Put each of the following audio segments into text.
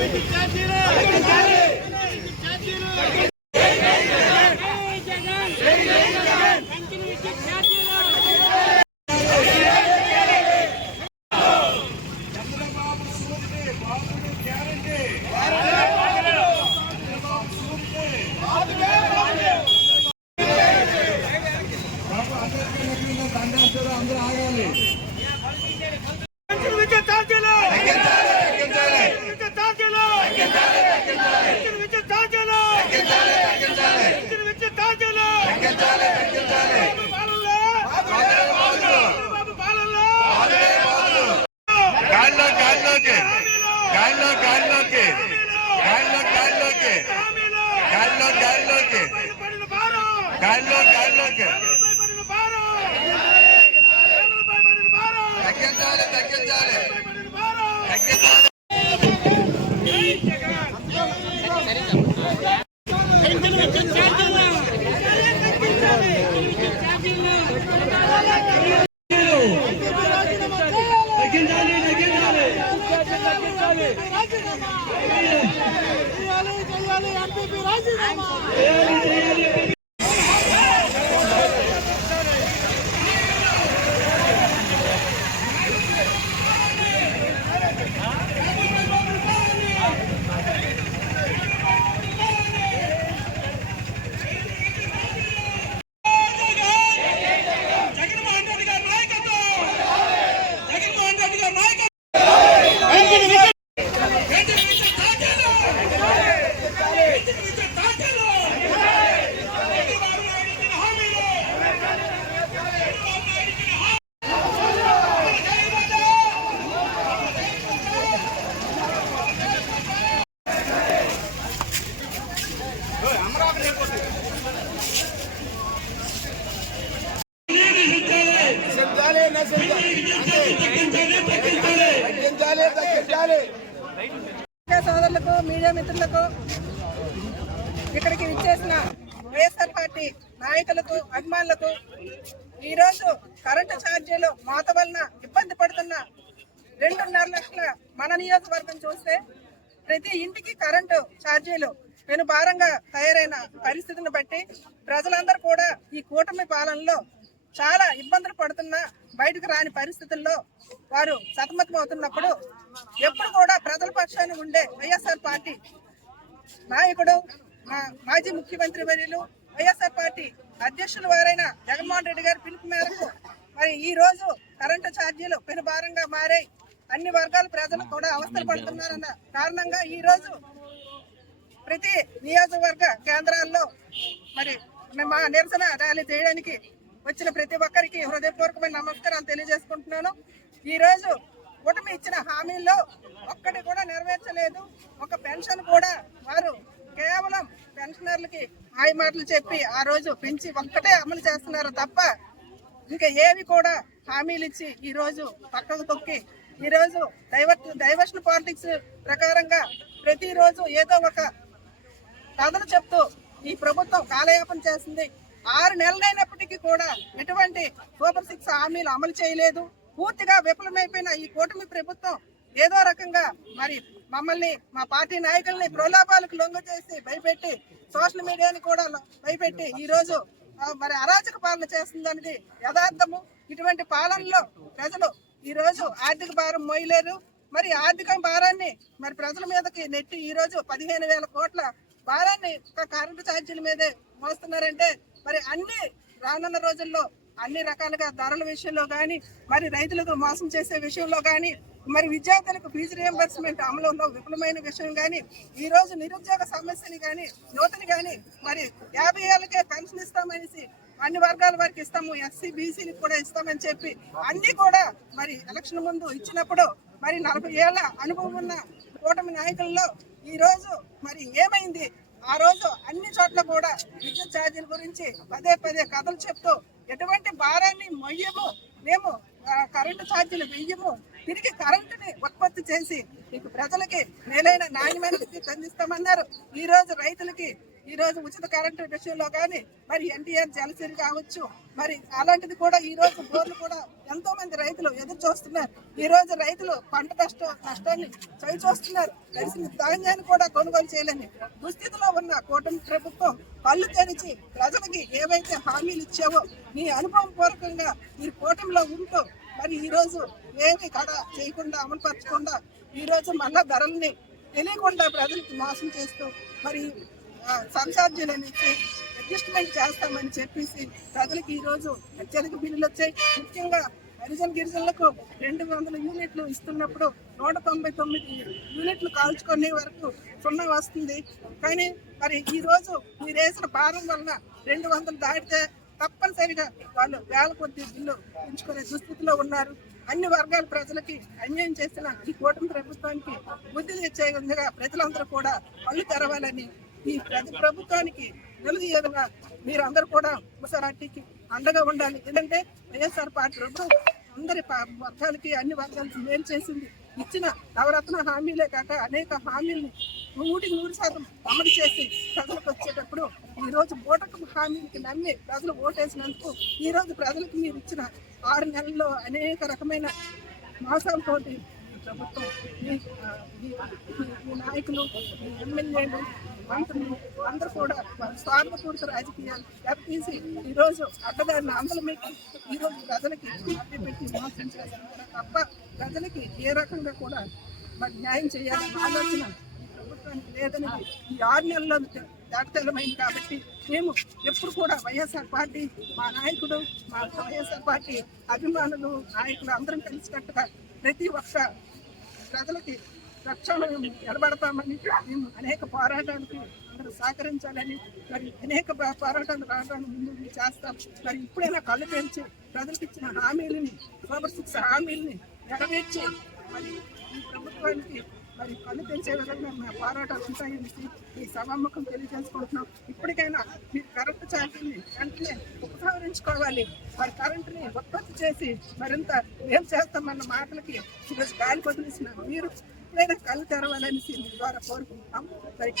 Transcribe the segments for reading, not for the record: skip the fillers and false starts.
అందరూ ఆగాలి. సోదరులకు, మీడియా మిత్రులకు, ఇక్కడికి విచ్చేసిన వైఎస్ఆర్ పార్టీ నాయకులకు, అభిమానులకు, ఈరోజు కరెంటు ఛార్జీలు మోత వలన ఇబ్బంది పడుతున్న 2.5 లక్షల మన నియోజకవర్గం చూస్తే ప్రతి ఇంటికి కరెంటు ఛార్జీలు పెను భారంగా తయారైన పరిస్థితిని బట్టి ప్రజలందరూ కూడా ఈ కూటమి పాలనలో చాలా ఇబ్బందులు పడుతున్నా బయటకు రాని పరిస్థితుల్లో వారు సతమతమవుతున్నప్పుడు ఎప్పుడు కూడా ప్రజల పక్షాన్ని ఉండే వైఎస్ఆర్ పార్టీ నాయకుడు, మాజీ ముఖ్యమంత్రి వర్యులు, వైఎస్ఆర్ పార్టీ అధ్యక్షుల వారైన జగన్మోహన్ రెడ్డి గారి పిలుపు మేరకు మరి ఈ రోజు కరెంటు ఛార్జీలు పెనుభారంగా మారాయి. అన్ని వర్గాల ప్రజలు కూడా అవస్థలు పడుతున్నారన్న కారణంగా ఈ రోజు ప్రతి నియోజకవర్గ కేంద్రాల్లో మరి మా నిరసన ర్యాలీ చేయడానికి వచ్చిన ప్రతి ఒక్కరికి హృదయపూర్వకమైన నమస్కారాలు తెలియజేసుకుంటున్నాను. ఈ రోజు కూటమి ఇచ్చిన హామీల్లో ఒక్కటి కూడా నెరవేర్చలేదు. ఒక పెన్షన్ కూడా వారు కేవలం పెన్షనర్లకి మాయ మాటలు చెప్పి ఆ రోజు పెంచి ఒక్కటే అమలు చేస్తున్నారు తప్ప ఇంకా ఏవి కూడా హామీలు ఇచ్చి ఈ రోజు పక్కకు తొక్కి ఈ రోజు డైవర్షన్ పాలిటిక్స్ ప్రకారంగా ప్రతిరోజు ఏదో ఒక కథలు చెప్తూ ఈ ప్రభుత్వం కాలయాపన చేస్తుంది. 6 నెలలైనప్పటికీ కూడా ఎటువంటి సూపర్ 6 హామీలు అమలు చేయలేదు. పూర్తిగా విఫలమైపోయిన ఈ కూటమి ప్రభుత్వం ఏదో రకంగా మరి మమ్మల్ని, మా పార్టీ నాయకుల్ని ప్రలోభాలకు లొంగ చేసి భయపెట్టి, సోషల్ మీడియాని కూడా భయపెట్టి ఈ రోజు మరి అరాచక పాలన చేస్తుందనేది యథార్థము. ఇటువంటి పాలనలో ప్రజలు ఈ రోజు ఆర్థిక భారం మోయలేరు. మరి ఆర్థిక భారాన్ని మరి ప్రజల మీదకి నెట్టి ఈ రోజు 15,000 కోట్ల భారాన్ని కరెంటు ఛార్జీల మీదే మోస్తున్నారంటే మరి అన్ని రానున్న రోజుల్లో అన్ని రకాలుగా ధరల విషయంలో కానీ, మరి రైతులకు మోసం చేసే విషయంలో కానీ, మరి విద్యార్థులకు ఫీజు రియంబర్స్మెంట్ అమలులో విఫలమైన విషయం కానీ, ఈ రోజు నిరుద్యోగ సమస్యని కానీ, యువతని కానీ మరి 50 ఏళ్ళకే పెన్షన్ ఇస్తామనేసి అన్ని వర్గాల వారికి ఇస్తాము, ఎస్సీ బీసీకి కూడా ఇస్తామని చెప్పి అన్ని కూడా మరి ఎలక్షన్ ముందు ఇచ్చినప్పుడు మరి 40 ఏళ్ల అనుభవం ఉన్న కూటమి నాయకుల్లో ఈ రోజు మరి ఏమైంది? ఆ రోజు అన్ని చోట్ల కూడా విద్యుత్ ఛార్జీల గురించి పదే కథలు చెప్తూ ఎటువంటి భారాన్ని మొయ్యము, మేము కరెంటు ఛార్జీలు వెయ్యము, తిరిగి కరెంటుని ఉత్పత్తి చేసి మీకు ప్రజలకి మేలైన నాణ్యమైన విద్యుత్ అందిస్తామన్నారు. ఈ రోజు రైతులకి ఈ రోజు ఉచిత కరెంటు విషయంలో కానీ మరి ఎన్టీఆర్ జలసిరి కావచ్చు, మరి అలాంటిది కూడా ఈ రోజు బోర్లు కూడా ఎంతో మంది రైతులు ఎదురు చూస్తున్నారు. ఈ రోజు రైతులు పంట నష్టాన్ని చవి చూస్తున్నారు. కలిసిన ధాన్యాన్ని కూడా కొనుగోలు చేయలేని దుస్థితిలో ఉన్న కూటమి ప్రభుత్వం కళ్ళు తెరిచి ప్రజలకి ఏవైతే హామీలు ఇచ్చావో నీ అనుభవం పూర్వకంగా ఈ కూటమిలో ఉంటూ మరి ఈ రోజు ఏమి కడ చేయకుండా అమలుపరచకుండా ఈ రోజు మళ్ళా ధరల్ని తెలియకుండా ప్రజలకు మోసం చేస్తూ మరి సబ్సిడీలు అనేది అడ్జస్ట్మెంట్ చేస్తామని చెప్పేసి ప్రజలకు ఈ రోజు అత్యధిక బిల్లులు వచ్చాయి. ముఖ్యంగా హరిజన గిరిజనులకు 200 యూనిట్లు ఇస్తున్నప్పుడు 199 యూనిట్లు కాల్చుకునే వరకు సున్నా వస్తుంది. కానీ మరి ఈ రోజు మీరు వేసిన భారం వలన 200 దాటితే తప్పనిసరిగా వాళ్ళు వేల కొద్ది బిల్లు పెంచుకునే దుస్థితిలో ఉన్నారు. అన్ని వర్గాల ప్రజలకి అన్యాయం చేసిన ఈ కూటమి ప్రభుత్వానికి బుద్ధి తెచ్చే విధంగా ప్రజలందరూ కూడా కళ్ళు తెరవాలని, ఈ ప్రతి ప్రభుత్వానికి నిలదీయగా మీరందరూ కూడా ముసరాటికి అండగా ఉండాలి. ఎందుకంటే వైఎస్ఆర్ పార్టీ ప్రభుత్వం అందరి వర్గాలకి అన్ని వర్గాలకి మేలు చేసింది. ఇచ్చిన నవరత్న హామీలే కాక అనేక హామీల్ని 100% అమలు చేసి ప్రజలకు వచ్చేటప్పుడు ఈ రోజు ఓటకు హామీలకి నమ్మి ప్రజలు ఓటేసినందుకు ఈ రోజు ప్రజలకు మీరు ఇచ్చిన 6 నెలల్లో అనేక రకమైన మోసాలతోటి ప్రభుత్వం ఈ నాయకులు, ఎమ్మెల్యేలు, మంత్రులు అందరూ కూడా స్వార్థపూరిత రాజకీయాలు దెబ్బతీసి ఈరోజు అడ్డదారిని అందరూ మీకు ఈరోజు ప్రజలకి పెట్టి మోసం చేస్తున్నారు తప్ప ప్రజలకి ఏ రకంగా కూడా మరి న్యాయం చేయాలన్న ఆలోచన ప్రభుత్వానికి లేదని ఈ 6 నెలల్లో దాటతెల్లమైంది. కాబట్టి మేము ఎప్పుడు కూడా వైఎస్ఆర్ పార్టీ మా నాయకుడు, మా వైఎస్ఆర్ పార్టీ అభిమానులు, నాయకులు అందరం కలిసికట్టుగా ప్రతి ఒక్క ప్రజలకి రక్షణ నిలబడతామని, మేము అనేక పోరాటానికి అందరూ సహకరించాలని, మరి అనేక పోరాటాలు రావడానికి ముందు చేస్తాం. మరి ఇప్పుడైనా కళ్ళు పెంచి ప్రజలకు ఇచ్చిన హామీలని, సూపర్ 6 హామీలని నెరవేర్చి మరి ఈ ప్రభుత్వానికి మరి కళ్ళు పెంచే విధంగా మా పోరాటాలు ఉంటాయని ఈ సభాముఖం తెలియజేసుకుంటున్నాం. ఇప్పటికైనా మీరు కరెంటు ఛార్జీని వెంటనే ఉపసంహరించుకోవాలి. మరి కరెంటుని ఉత్పత్తి చేసి మరింత ఏం చేస్తామన్న మాటలకి ఈరోజు గాలి వదిలేసిన మీరు ఇప్పుడైనా కళ్ళు తెరవాలని మీ ద్వారా కోరుకుంటున్నాం. మరి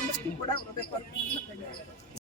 అందరికీ కూడా హృదయపూర్వకంగా ధన్యవాదాలు.